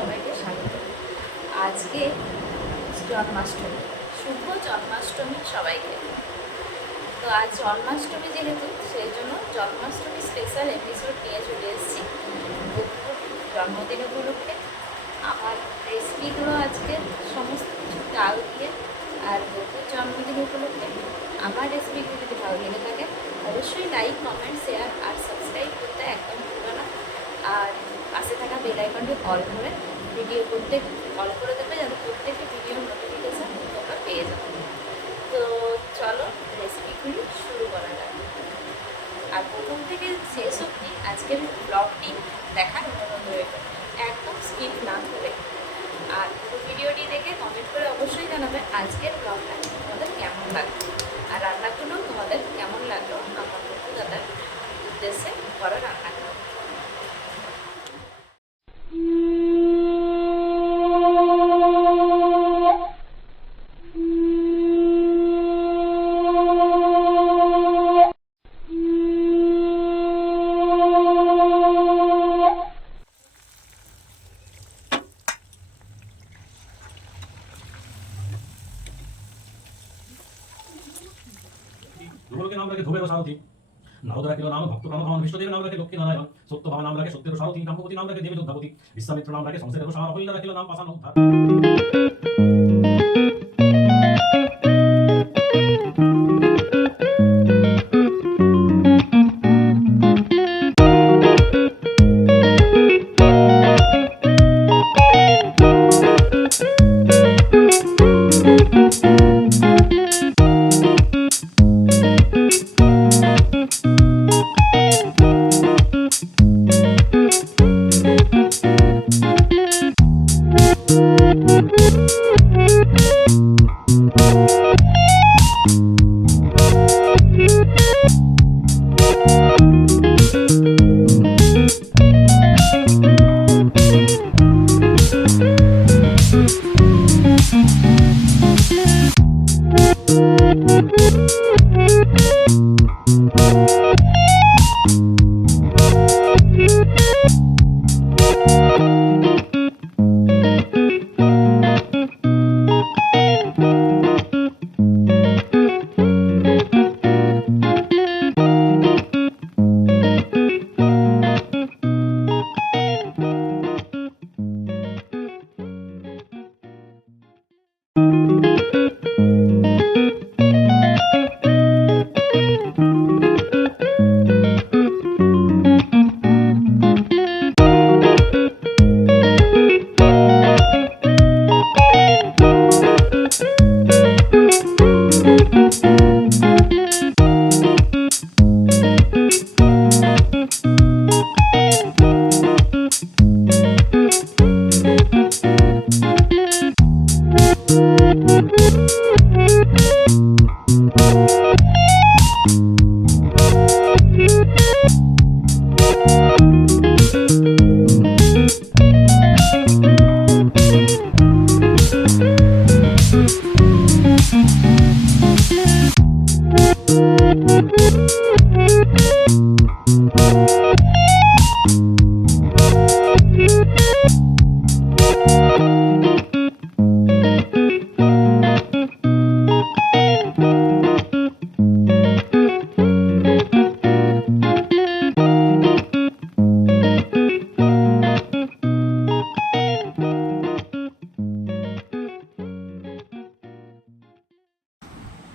সবাইকে স্বাগত। আজকে জন্মাষ্টমী, শুভ জন্মাষ্টমী সবাইকে। তো আজ জন্মাষ্টমী যেহেতু, সেই জন্য জন্মাষ্টমী স্পেশাল এপিসোড নিয়ে চলে এসেছি গপুর জন্মদিন উপলক্ষে। আমার রেসিপিগুলো আজকে সমস্ত কিছু ডাল দিয়ে, আর গপুর জন্মদিন উপলক্ষে আমার রেসিপিগুলো যদি ভালো লেগে থাকে অবশ্যই লাইক, কমেন্ট, শেয়ার আর সাবস্ক্রাইব করতে একদম ভুলো না। আর পাশে থাকা বেল আইকনটি অল করে ভিডিও করতে অল করে দেবে, যাতে প্রত্যেকটি ভিডিওর নোটিফিকেশান তোমরা পেয়ে যাবে। তো চলো রেসিপিগুলি শুরু করা যাক। আর প্রথম থেকে শেষ অবধি আজকের ব্লগটি দেখার অনুরোধ রইল, একদম স্কিপ না করে। আর পুরো ভিডিওটি দেখে কমেন্ট করে অবশ্যই জানাবে আজকের ব্লগটা তোমাদের কেমন লাগলো, আর রান্নাগুলো তোমাদের কেমন লাগলো আমার বন্ধু দাদার উদ্দেশ্যে ঘরে রান্না করো। ধ্রুবকে নাম রাখে ধ্রুবের সারথি, নারদ রাখিল নাম ভক্ত প্রাণ ভগবান বিষ্ণুদেবের নাম রাখে লক্ষ্মী নারায়ণ, সত্যভামা নাম রাখে সত্যের সারথি, কাম্যবতী নাম রাখে দেবী দুর্গাবতী, বিশ্বামিত্র নাম রাখে সংসারের সার, অহল্যা রাখিল নাম পাষাণ উদ্ধার।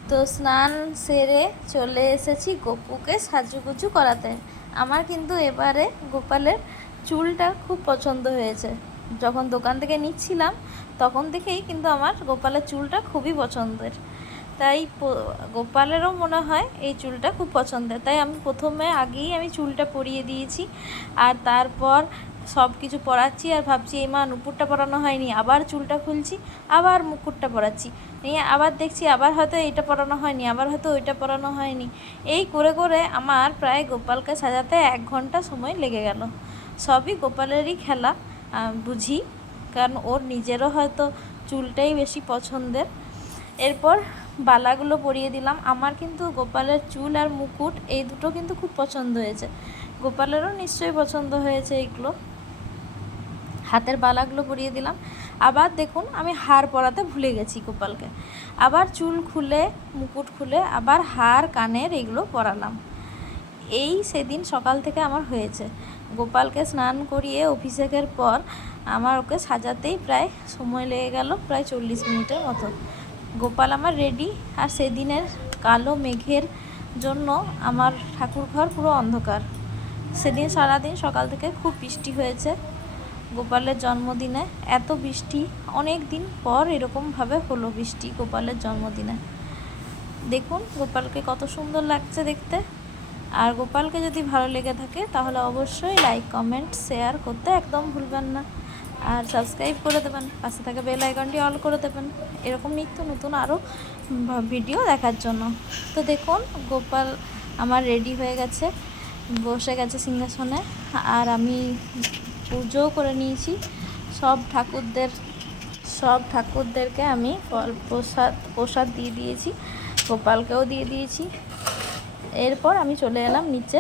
তো স্নান সেরে চলে এসেছি গপুকে সাজুগুজু করাতে। আমার কিন্তু এবারে গোপালের চুলটা খুব পছন্দ হয়েছে। যখন দোকান থেকে নিচ্ছিলাম তখন থেকেই কিন্তু আমার গোপালের চুলটা খুবই পছন্দের, তাই গোপালেরও মনে হয় এই চুলটা খুব পছন্দের। তাই আমি প্রথমে আগেই আমি চুলটা পরিয়ে দিয়েছি, আর তারপর সব কিছু পরাচ্ছি। আর ভাবছি এই মা নুপুরটা পরানো হয়নি, আবার চুলটা খুলছি, আবার মুকুটটা পরাচ্ছি, নিয়ে আবার দেখছি আবার হয়তো এইটা পরানো হয়নি, আবার হয়তো ওইটা পরানো হয়নি। এই করে করে আমার প্রায় গোপালকে সাজাতে 1 ঘন্টা সময় লেগে গেল। সবই গোপালেরই খেলা বুঝি, কারণ ওর নিজেরও হয়তো চুলটাই বেশি পছন্দের। এরপর বালাগুলো পরিয়ে দিলাম। আমার কিন্তু গোপালের চুল আর মুকুট এই দুটো কিন্তু খুব পছন্দ হয়েছে, গোপালেরও নিশ্চয়ই পছন্দ হয়েছে এগুলো। হাতের বালাগুলো পরিয়ে দিলাম। আবার দেখুন আমি হার পরাতে ভুলে গেছি গোপালকে, আবার চুল খুলে মুকুট খুলে আবার হার কানের এগুলো পরালাম। এই সেদিন সকাল থেকে আমার হয়েছে। গোপালকে স্নান করিয়ে অভিষেকের পর আমার ওকে সাজাতেই প্রায় সময় লেগে গেল প্রায় 40 মিনিটের মতো। গোপাল আমার রেডি, আর সেদিনের কালো মেঘের জন্য আমার ঠাকুরঘর পুরো অন্ধকার। সেদিন সারাদিন সকাল থেকে খুব বৃষ্টি হয়েছে। গোপালের জন্মদিনে এত বৃষ্টি, অনেক দিন পর এরকমভাবে হলো বৃষ্টি গোপালের জন্মদিনে। দেখুন গোপালকে কত সুন্দর লাগছে দেখতে। আর গোপালকে যদি ভালো লেগে থাকে তাহলে অবশ্যই লাইক কমেন্ট শেয়ার করতে একদম ভুলবেন না, আর সাবস্ক্রাইব করে দেবেন, পাশে থাকা বেল আইকনটি অল করে দেবেন এরকম নিত্য নতুন আরও ভিডিও দেখার জন্য। তো দেখুন গোপাল আমার রেডি হয়ে গেছে, বসে গেছে সিংহাসনে, আর আমি পুজোও করে নিয়েছি। সব ঠাকুরদেরকে আমি ফল প্রসাদ দিয়ে দিয়েছি, গোপালকেও দিয়ে দিয়েছি। এরপর আমি চলে এলাম নিচে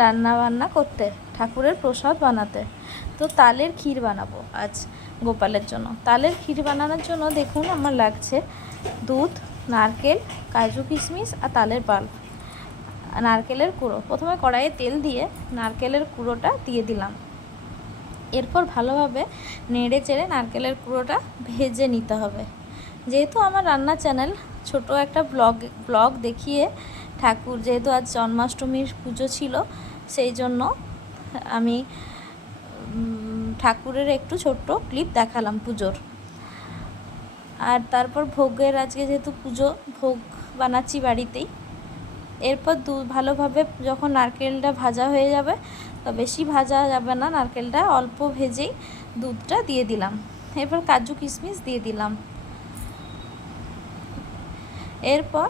রান্না বান্না করতে, ঠাকুরের প্রসাদ বানাতে। তো তালের ক্ষীর বানাবো আজ গোপালের জন্য। তালের ক্ষীর বানানোর জন্য দেখুন আমার লাগছে দুধ, নারকেল, কাজু কিশমিশ আর তালের পাল্প, নারকেলের কুড়ো। প্রথমে কড়াইয়ে তেল দিয়ে নারকেলের কুড়োটা দিয়ে দিলাম। এরপর ভালোভাবে নেড়ে চেড়ে নারকেলের কুড়োটা ভেজে নিতে হবে। যেহেতু আমার রান্না চ্যানেল, ছোট একটা ব্লগ দেখিয়ে ঠাকুর, যেহেতু আজ জন্মাষ্টমীর পুজো ছিল সেই জন্য আমি ঠাকুরের একটু ছোট্ট ক্লিপ দেখালাম পুজোর। আর তারপর ভোগের, আজকে যেহেতু পুজো, ভোগ বানাচ্ছি বাড়িতেই। এরপর ভালোভাবে যখন নারকেলটা ভাজা হয়ে যাবে, তো বেশি ভাজা যাবে না, নারকেলটা অল্প ভেজেই দুধটা দিয়ে দিলাম। এরপর কাজু কিশমিশ দিয়ে দিলাম। এরপর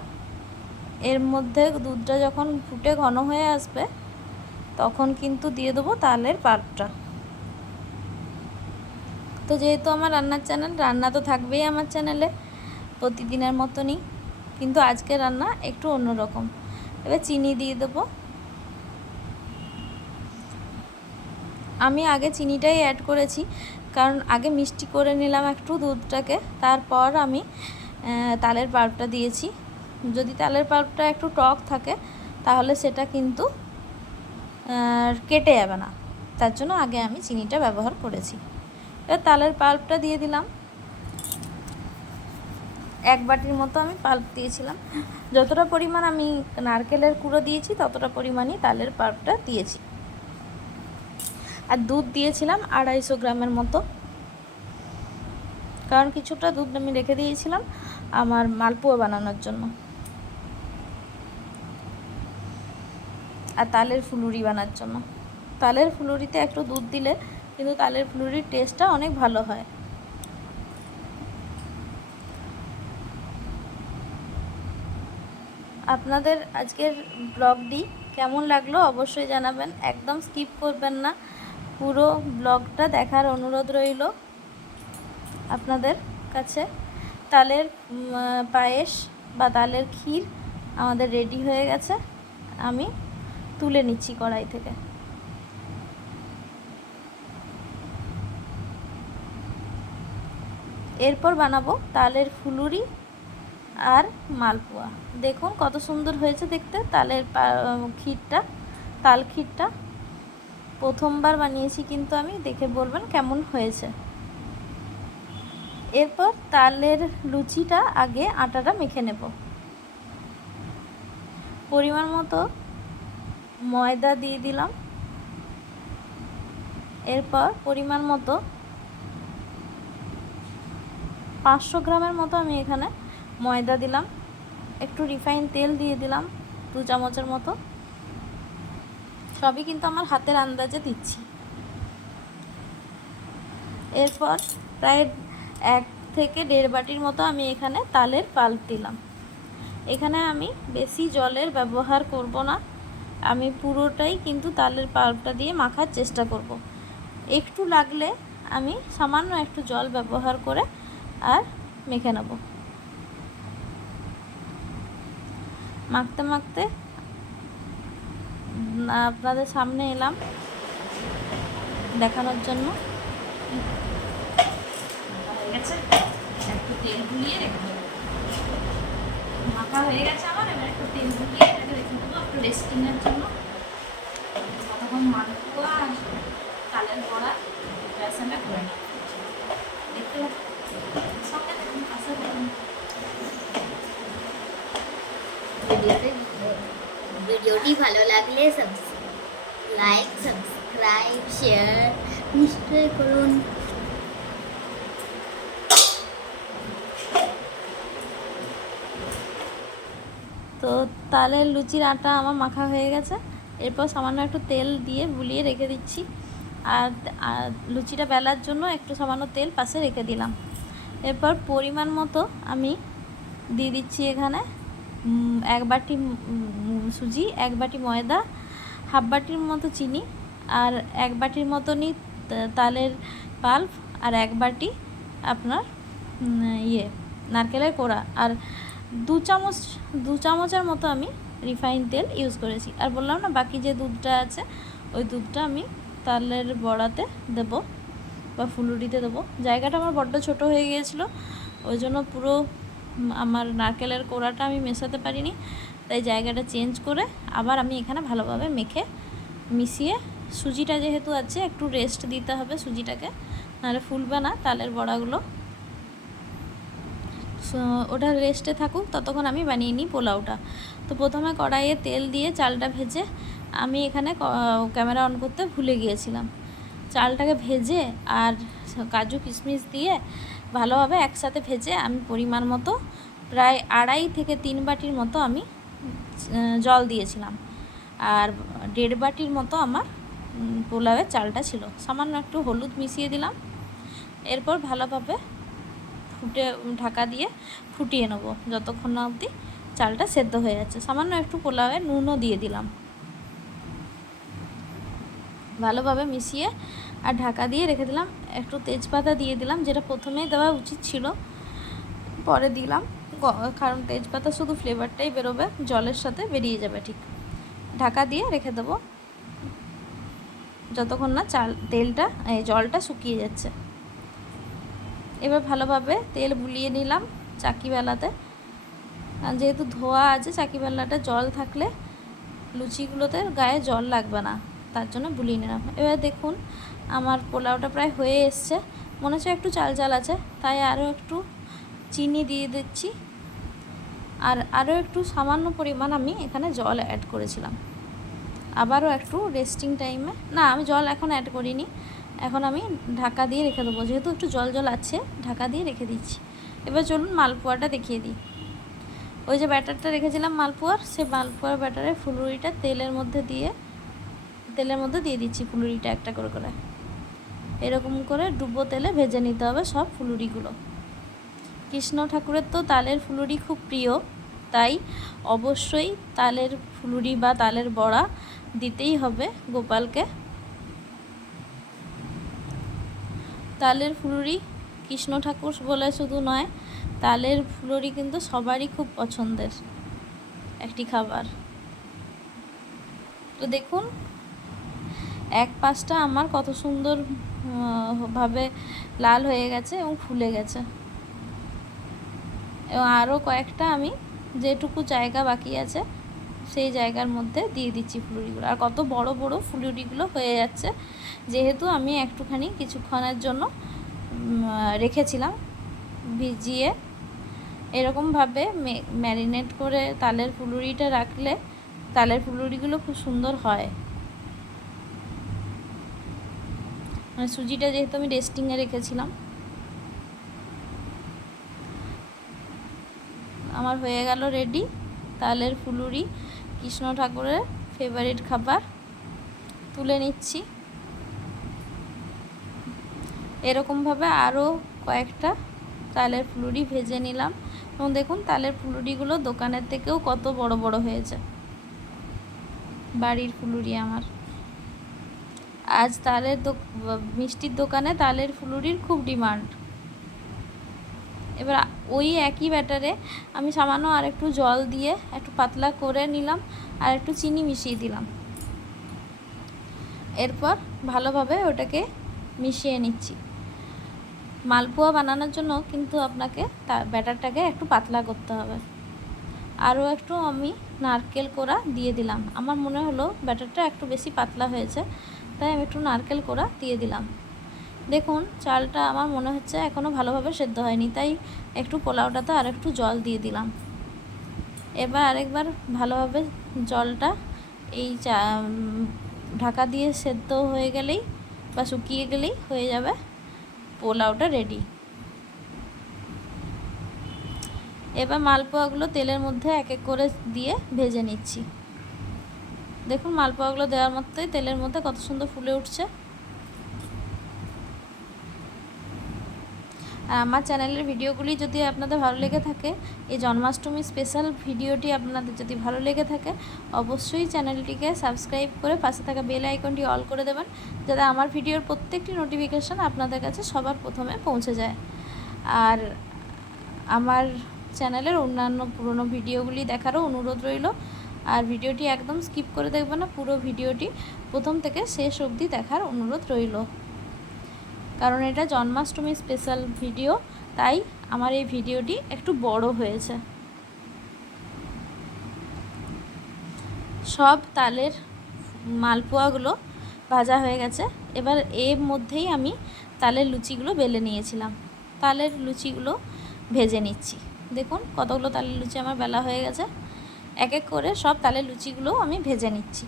এর মধ্যে দুধটা যখন ফুটে ঘন হয়ে আসবে তখন কিন্তু দিয়ে দেবো তালের পাল্পটা। তো যেহেতু আমার রান্নার চ্যানেল, রান্না তো থাকবেই আমার চ্যানেলে প্রতিদিনের মতনই, কিন্তু আজকে রান্না একটু অন্যরকম। এবার চিনি দিয়ে দেবো। আমি আগে চিনিটাই অ্যাড করেছি, কারণ আগে মিষ্টি করে নিলাম একটু দুধটাকে, তারপর আমি তালের পাল্পটা দিয়েছি। যদি তালের পাল্পটা একটু টক থাকে তাহলে সেটা কিন্তু কেটে যাবে না, তার জন্য আগে আমি চিনিটা ব্যবহার করেছি। এবার তালের পাল্পটা দিয়ে দিলাম। 1 বাটির মতো আমি পাল্প দিয়েছিলাম। যতটা পরিমাণ আমি নারকেলের কুড়ো দিয়েছি ততটা পরিমাণই তালের পাল্পটা দিয়েছি। আর দুধ দিয়েছিলাম 250 গ্রামের মতো, কারণ কিছুটা দুধ আমি রেখে দিয়েছিলাম আমার মালপোয়া বানানোর জন্য, আর তালের ফুলুরি বানানোর জন্য। তালের ফুলুরিতে একটু দুধ দিলে কিন্তু তালের ফুলুরির টেস্টটা অনেক ভালো হয়। আপনাদের আজকের ব্লগটি কেমন লাগলো অবশ্যই জানাবেন, একদম স্কিপ করবেন না, পুরো ব্লগটা দেখার অনুরোধ রইল আপনাদের কাছে। তালের পায়েস বা তালের ক্ষীর আমাদের রেডি হয়ে গেছে, আমি তুলে নিচ্ছি কড়াই থেকে। এরপর বানাবো তালের ফুলুরি আর মালপোয়া। দেখুন কত সুন্দর হয়েছে দেখতে তালের ক্ষীরটা, তাল ক্ষীরটা প্রথমবার বানিয়েছি, কিন্তু আমি দেখে বলবেন কেমন হয়েছে। এরপর তালের লুচিটা আগে আটাটা মেখে নেব। পরিমাণ মতো ময়দা দিয়ে দিলাম। এরপর পরিমাণ মতো 500 গ্রামের মতো আমি এখানে ময়দা দিলাম। একটু রিফাইন তেল দিয়ে দিলাম 2 চামচের মতো। সবই কিন্তু আমার হাতের আন্দাজে দিচ্ছি। এরপর প্রায় 1 থেকে 1.5 বাটির মতো আমি এখানে তালের পাল্প দিলাম। এখানে আমি বেশি জলের ব্যবহার করব না, আমি পুরোটাই কিন্তু তালের পাল্পটা দিয়ে মাখার চেষ্টা করব। একটু লাগলে আমি সামান্য একটু জল ব্যবহার করে আর মেখে নেব। মাখতে মাখতে আপনাদের সামনে এলাম দেখানোর জন্য। হয়ে গেছে, একটু তেল গুলিয়ে রেখে দেবো। মাখা হয়ে গেছে আমার, এবার একটু তেল গুলিয়ে এটাকে রেখে দেবো একটু রেস্টিংয়ের জন্য। ততক্ষণ মালপোয়া আর তালের বড়া প্রিপারেশনটা করে নেব। দেখতে সঙ্গে দেখুন পাশে দেখুন। ভিডিওটি ভালো লাগলে লাইক, সাবস্ক্রাইব, শেয়ার নিশ্চয়ই করুন। তো তালের লুচির আটা আমার মাখা হয়ে গেছে। এরপর সামান্য একটু তেল দিয়ে বুলিয়ে রেখে দিচ্ছি। আর লুচিটা বেলার জন্য একটু সামান্য তেল পাশে রেখে দিলাম। এরপর পরিমাণ মতো আমি দিয়ে দিচ্ছি এখানে 1 বাটি সুজি, 1 বাটি ময়দা, হাফ বাটির মতো চিনি, আর 1 বাটির মতনই তালের পাল্প, আর 1 বাটি আপনার নারকেলের কোড়া, আর 2 চামচের মতো আমি রিফাইন তেল ইউজ করেছি। আর বললাম না, বাকি যে দুধটা আছে ওই দুধটা আমি তালের বড়াতে দেবো বা ফুলুরিতে দেবো। জায়গাটা আমার বড্ড ছোট হয়ে গিয়েছিলো, ওই জন্য পুরো আমার নারকেলের কোড়াটা আমি মেশাতে পারিনি, তাই জায়গাটা চেঞ্জ করে আবার আমি এখানে ভালোভাবে মিশিয়ে, সুজিটা যেহেতু আছে একটু রেস্ট দিতে হবে সুজিটাকে, নাহলে ফুলবে না তালের বড়াগুলো। ওটা রেস্টে থাকুক, ততক্ষণ আমি বানিয়ে নিই পোলাওটা। তো প্রথমে কড়াইয়ে তেল দিয়ে চালটা ভেজে, আমি এখানে ক্যামেরা অন করতে ভুলে গিয়েছিলাম, চালটাকে ভেজে আর কাজু কিশমিশ দিয়ে ভালোভাবে একসাথে ভেজে আমি পরিমাণ মতো প্রায় 2.5 থেকে 3 বাটির মতো আমি জল দিয়েছিলাম। আর 1.5 বাটির মতো আমার পোলাওয়ের চালটা ছিল। সামান্য একটু হলুদ মিশিয়ে দিলাম। এরপর ভালোভাবে ঢাকা দিয়ে ফুটিয়ে নেবো যতক্ষণ না অবধি চালটা সেদ্ধ হয়ে যাচ্ছে। সামান্য একটু পোলাওয়ে নুনও দিয়ে দিলাম। ভালোভাবে মিশিয়ে আর ঢাকা দিয়ে রেখে দিলাম। একটু তেজপাতা দিয়ে দিলাম, যেটা প্রথমেই দেওয়া উচিত ছিল, পরে দিলাম, কারণ তেজপাতা শুধু ফ্লেভারটাই বেরোবে, জলের সাথে বেরিয়ে যাবে ঠিক। ঢাকা দিয়ে রেখে দেবো যতক্ষণ না জলটা শুকিয়ে যাচ্ছে। এবার ভালোভাবে তেল বুলিয়ে নিলাম চাকি বেলাতে, যেহেতু ধোয়া আছে চাকি বেলাটা, জল থাকলে লুচিগুলোতে গায়ে জল লাগবে না, তার জন্য বুলিয়ে নিলাম। এবার দেখুন আমার পোলাওটা প্রায় হয়ে এসছে, মনে হচ্ছে একটু চাল চাল আছে, তাই আরও একটু চিনি দিয়ে দিচ্ছি, আর আরও একটু সামান্য পরিমাণ আমি এখানে জল অ্যাড করেছিলাম। আবারও একটু রেস্টিং টাইমে, না আমি জল এখন অ্যাড করিনি, এখন আমি ঢাকা দিয়ে রেখে দেবো, যেহেতু একটু জল জল আছে ঢাকা দিয়ে রেখে দিচ্ছি। এবার চলুন মালপোয়াটা দেখিয়ে দিই। ওই যে ব্যাটারটা রেখেছিলাম মালপোয়ার, সেই মালপোয়ার ব্যাটারে ফুলুরিটা তেলের মধ্যে দিয়ে দিচ্ছি ফুলুরিটা একটা করে করে, এরকম করে ডুবো তেলে ভেজে নিতে হবে সব ফুলুরিগুলো। কৃষ্ণ ঠাকুরের তো তালের ফুলুরি খুব প্রিয়, তাই অবশ্যই তালের ফুলুরি বা তালের বড়া দিতেই হবে গোপালকে। তালের ফুলুরি কৃষ্ণ ঠাকুর বলে শুধু নয়, তালের ফুলুরি কিন্তু সবারই খুব পছন্দের একটি খাবার। তো দেখুন এক পাশটা আমার কত সুন্দর ভাবে লাল হয়ে গেছে এবং ফুলে গেছে, এবং আরও কয়েকটা আমি যেটুকু জায়গা বাকি আছে সেই জায়গার মধ্যে দিয়ে দিচ্ছি ফুলুরিগুলো। আর কত বড় বড় ফুলুরিগুলো হয়ে যাচ্ছে, যেহেতু আমি একটুখানি কিছুক্ষণের জন্য রেখেছিলাম ভিজিয়ে। এরকমভাবে ম্যারিনেট করে তালের ফুলুরিটা রাখলে তালের ফুলুরিগুলো খুব সুন্দর হয়। মানে সুজিটা যেহেতু আমি রেস্টিংয়ে রেখেছিলাম। আমার হয়ে গেল রেডি তালের ফুলুরি, কৃষ্ণ ঠাকুরের ফেভারিট খাবার। তুলে নিচ্ছি। এরকমভাবে আরও কয়েকটা তালের ফুলুরি ভেজে নিলাম, এবং দেখুন তালের ফুলুরিগুলো দোকানের থেকেও কত বড় বড় হয়েছে। বাড়ির ফুলুরি আমার। আজ মিষ্টির দোকানে তালের ফুলুরির খুব ডিমান্ড। এবার ওই একই ব্যাটারে আমি সামান্য আর একটু জল দিয়ে একটু পাতলা করে নিলাম, আর একটু চিনি মিশিয়ে দিলাম। এরপর ভালোভাবে ওটাকে মিশিয়ে নিচ্ছি। মালপোয়া বানানোর জন্য কিন্তু আপনাকে ব্যাটারটাকে একটু পাতলা করতে হবে। আরও একটু আমি নারকেল কোড়া দিয়ে দিলাম। আমার মনে হলো ব্যাটারটা একটু বেশি পাতলা হয়েছে, তাই আমি একটু নারকেল কোড়া দিয়ে দিলাম। দেখুন চালটা আমার মনে হচ্ছে এখনও ভালোভাবে সেদ্ধ হয়নি, তাই একটু পোলাওটাতে আর একটু জল দিয়ে দিলাম। এবার আরেকবার ভালোভাবে জলটা এই ঢাকা দিয়ে সেদ্ধ হয়ে গেলেই বা শুকিয়ে গেলেই হয়ে যাবে পোলাওটা রেডি। এবার মালপোয়াগুলো তেলের মধ্যে এক এক করে দিয়ে ভেজে নিচ্ছি। দেখুন মালপোয়াগুলো দেওয়ার মতোই তেলের মধ্যে কত সুন্দর ফুলে উঠছে। আর আমার চ্যানেলের ভিডিওগুলি যদি আপনাদের ভালো লেগে থাকে, এই জন্মাষ্টমী স্পেশাল ভিডিওটি আপনাদের যদি ভালো লেগে থাকে, অবশ্যই চ্যানেলটিকে সাবস্ক্রাইব করে পাশে থাকা বেল আইকনটি অল করে দেবেন, যাতে আমার ভিডিওর প্রত্যেকটি নোটিফিকেশান আপনাদের কাছে সবার প্রথমে পৌঁছে যায়। আর আমার চ্যানেলের অন্যান্য পুরনো ভিডিওগুলি দেখারও অনুরোধ রইল। আর ভিডিওটি একদম স্কিপ করে দেখবেন না, পুরো ভিডিওটি প্রথম থেকে শেষ অবধি দেখার অনুরোধ রইল। কারণ এটা জন্মাষ্টমী স্পেশাল ভিডিও, তাই আমার এই ভিডিওটি একটু বড় হয়েছে। সব তালের মালপোয়াগুলো ভাজা হয়ে গেছে। এবার এর মধ্যেই আমি তালের লুচিগুলো বেলে নিয়েছিলাম, তালের লুচিগুলো ভেজে নিচ্ছি। দেখুন কতগুলো তালের লুচি আমার বেলা হয়ে গেছে। এক এক করে সব তালের লুচিগুলো আমি ভেজে নিচ্ছি।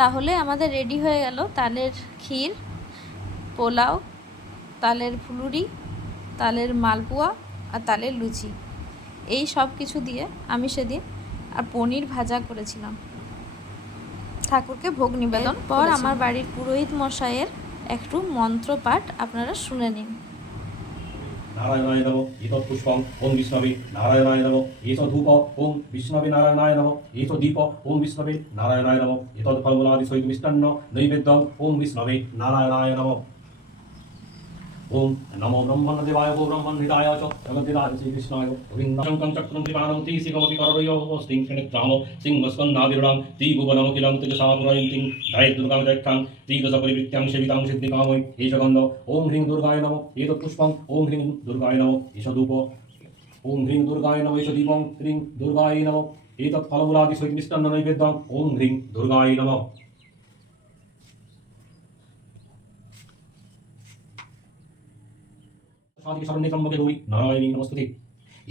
তাহলে আমাদের রেডি হয়ে গেল তালের ক্ষীর, পোলাও, তালের ফুলুরি, তালের মালপোয়া আর তালের লুচি। এই সব কিছু দিয়ে আমি সেদিন আর পনির ভাজা করেছিলাম, ঠাকুরকে ভোগ নিবেদন পর আমার বাড়ির পুরোহিত মশাইয়ের একটু মন্ত্রপাঠ আপনারা শুনে নিন। নারায়ণায় নমঃ এতৎ পুষ্পং ওম বিষ্ণবে নারায়ণায় নমঃ এত ধূপ ওম বিষ্ণবে নারায়ণায় নমঃ এত দীপ ওম বিষ্ণবে নারায়ণায় নমঃ এতৎ ফলমূলাদি সহিত মিষ্টান্ন নৈবেদ্যং ওম বিষ্ণবে নারায়ণায় নমঃ। ওম নমো ব্রহ্মণ্যদেবায় গো ব্রহ্মণ্যহৃদায় চ জগদ্ধাত্রী শ্রীকৃষ্ণায় গোবিন্দং চক্রং ত্রিপাণং ত্রিশিখমপি করয়োস্তিং ষণেত্রাম সিংহস্কন্ধাবিরূঢ়ং ত্রিভুবনমখিলং তেজসামুরয়ন্তিং ধ্যায়দুর্গাং দক্ষাং ত্রিদশপরিবৃত্যাং সেবিতাং সিদ্ধিকামৈ এষ গন্ধ ওম হ্রিং দুর্গায় নমঃ এতৎ পুষ্পং ওম হ্রিং দুর্গায় নমঃ এষ ধূপ ওম হ্রিং দুর্গায় নমঃ এষ দীপং হ্রিং দুর্গায় নমঃ এতৎ ফলমূলাদি সহিত মিষ্টান্ন নৈবেদ্যং ওম হ্রিং দুর্গায় নমঃ। स्वादिके शरण्ये त्र्यम्बके गौरी नारायणी नमस्तुते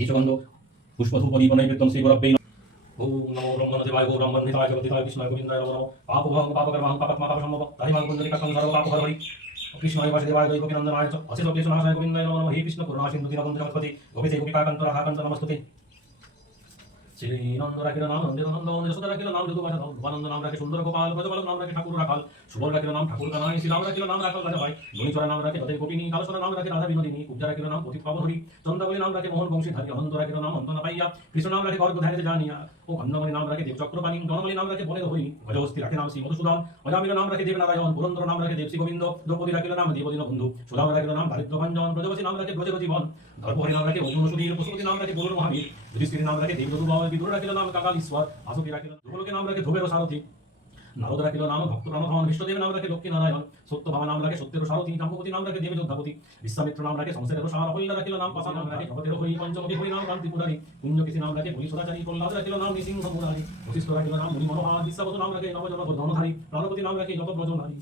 एष गन्ध पुष्पधूपदीपनैवेद्यं श्रीगुरव्यै नमः। ओम नमो ब्रह्मणदेवाय गो ब्रह्मण्यहिताय जगद्धिताय कृष्णाय गोविन्दाय नमो नमः। पापभवं पापकर्मं पापात्मा पापसम्भव ताहिमां पुण्डरीकाक्षं सर्वपापहरहरि कृष्णाय वासुदेवाय दैवकीनन्दनाय च अशेषक्लेशनाशाय गोविन्दाय नमो नमः। हे कृष्ण करुणा सिन्धु दीनबन्धु जगत्पते गोपिते गोपिकाकान्त राधाकान्त नमस्तुते। শ্রীনন্দ রাখিল নাম নন্দিতানন্দ যশোদা রাখিল নাম যদুবাসা ধবানন্দ নাম রাখে সুন্দর গোপাল গজবালক নাম রাখে ঠাকুর রাখাল সুবল রাখিল নাম ঠাকুর কানাই শ্রীরাম রাখিল নাম রাখাল রাজা ভাই গণিচরা নাম রাখে রথের গোপিনী কালসরা নাম রাখে রাধা বিনোদিনী কুব্জা রাখিল নাম পথিত পাবনহরি চন্দ্রাবলী নাম রাখে মোহন বংশীধারী অনন্ত রাখিল নাম অন্তনা পাইয়া কৃষ্ণ নাম রাখে গর্গ ধারিতে জানিয়া ও কন্যমণি নাম রাখে দেব চক্রপাণী জনমণি নাম রাখে বনের হরিণী গজহস্তি রাখে নাম শ্রী মধুসূদন অজামিল নাম রাখে দেবনারায়ণ পুরন্দর নাম রাখে দেবশ্রী গোবিন্দ দ্রৌপদী রাখিল নাম দেবদীন বন্ধু সুদাম রাখিল নাম দারিদ্র ভঞ্জন ব্রজবতী নাম রাখে ব্রজবতী বন ধর্মহরি নাম রাখে অর্জুন সুধীর পশুপতি নাম রাখে গরুর মহাবীর যুধিষ্ঠির নাম রাখে দেবদূত বিদুর রাখিল নাম কাকাল ঈশ্বর আসুকি রাখিল ধ্রুবলোকে নাম রাখে ধ্রুবের সারথী নারদ রাখিল নাম ভক্ত প্রাণধন বিষ্ণুদেব নাম রাখে লক্ষ্মী নারায়ণ সত্যভামা নাম রাখে সত্যের সারথী কাম্যপতি নাম রাখে দেবী যোদ্ধাপতি বিশ্বামিত্র নাম রাখে সংসারের সার হরিলা রাখিল নাম পাশা নাম রাখে জগতের হরি পঞ্চমুখী হরি নাম কান্তি পুরারি পুণ্যকৃষি নাম রাখে বলি সদাচারী প্রহ্লাদ রাখিল নাম নৃসিংহ মুরারি বশিষ্ঠ রাখিল নাম মুনি মনোহর বিশ্বাবত নাম রাখে নবজন ধনধারী প্রাণপতি নাম রাখে যত ব্রজ নারী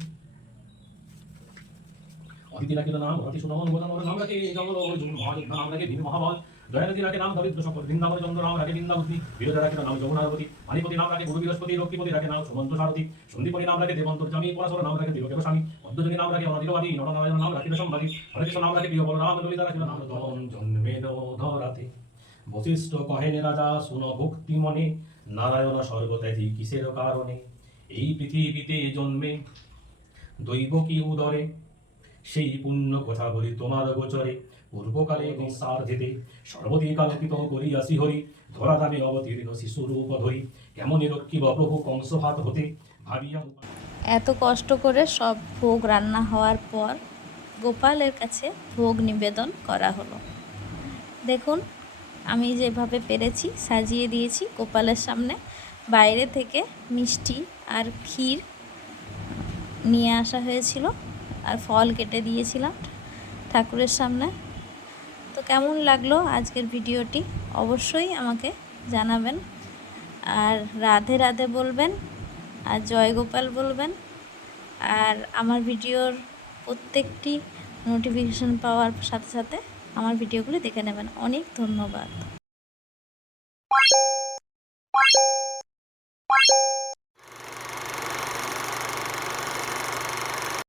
অদিতি রাখিল নাম অতি সুনমন গোদামর নাম রাখে জঙ্গল অর্জুন মহাযোদ্ধা নাম রাখে ভীম মহাবল দয়ানিধি রাখে নাম দরিদ্র সকল বৃন্দাবন চন্দ্র নাম রাখে বৃন্দাবতী বিরোধা রাখে নাম যমুনারপতি মানিপতি নাম রাখে গুরু বৃহস্পতি লক্ষ্মীপতি রাখে নাম সুমন্ত সারথী সন্দীপনী নাম রাখে দেবন্তর্জামী পরাশর নাম রাখে দেবকের স্বামী অদ্যজনী নাম রাখে অনাদিলবাদী নরনারায়ণ নাম রাখিল সম্বাদী হরেকৃষ্ণ নাম রাখে প্রিয় বলরাম ললিতা রাখিল নাম ধন জন্মেন ধরাতে বশিষ্ঠ কহেন রাজা শুন ভক্তি মনে নারায়ণ সর্বত্যাগী কিসের কারণে এই পৃথিবীতে জন্মে দৈব কি উদরে সেই পুণ্য কথা বলি তোমার গোচরে পূর্বকালে সার্ধেতে সর্বদিক আলোকিত করিয়াছি হরি ধরাধামে অবতীর্ণ শিশুরূপ ধরি কেমন রক্ষিব প্রভু কংসহাত হতে ভাবিয়া। এত কষ্ট করে সব ভোগ রান্না হওয়ার পর গোপালের কাছে ভোগ নিবেদন করা হলো। দেখুন আমি যেভাবে পেরেছি সাজিয়ে দিয়েছি গোপালের সামনে। বাইরে থেকে মিষ্টি আর ক্ষীর নিয়ে আসা হয়েছিল আর ফল কেটে দিয়েছিলাম। ঠাকুরের সামনে। তো কেমন লাগলো আজকের ভিডিওটি অবশ্যই আমাকে জানাবেন, আর রাধে রাধে বলবেন, আর জয় গোপাল বলবেন, আর আমার ভিডিওর প্রত্যেকটি নোটিফিকেশন পাওয়ার সাথে সাথে আমার ভিডিওগুলি দেখে নেবেন। অনেক ধন্যবাদ।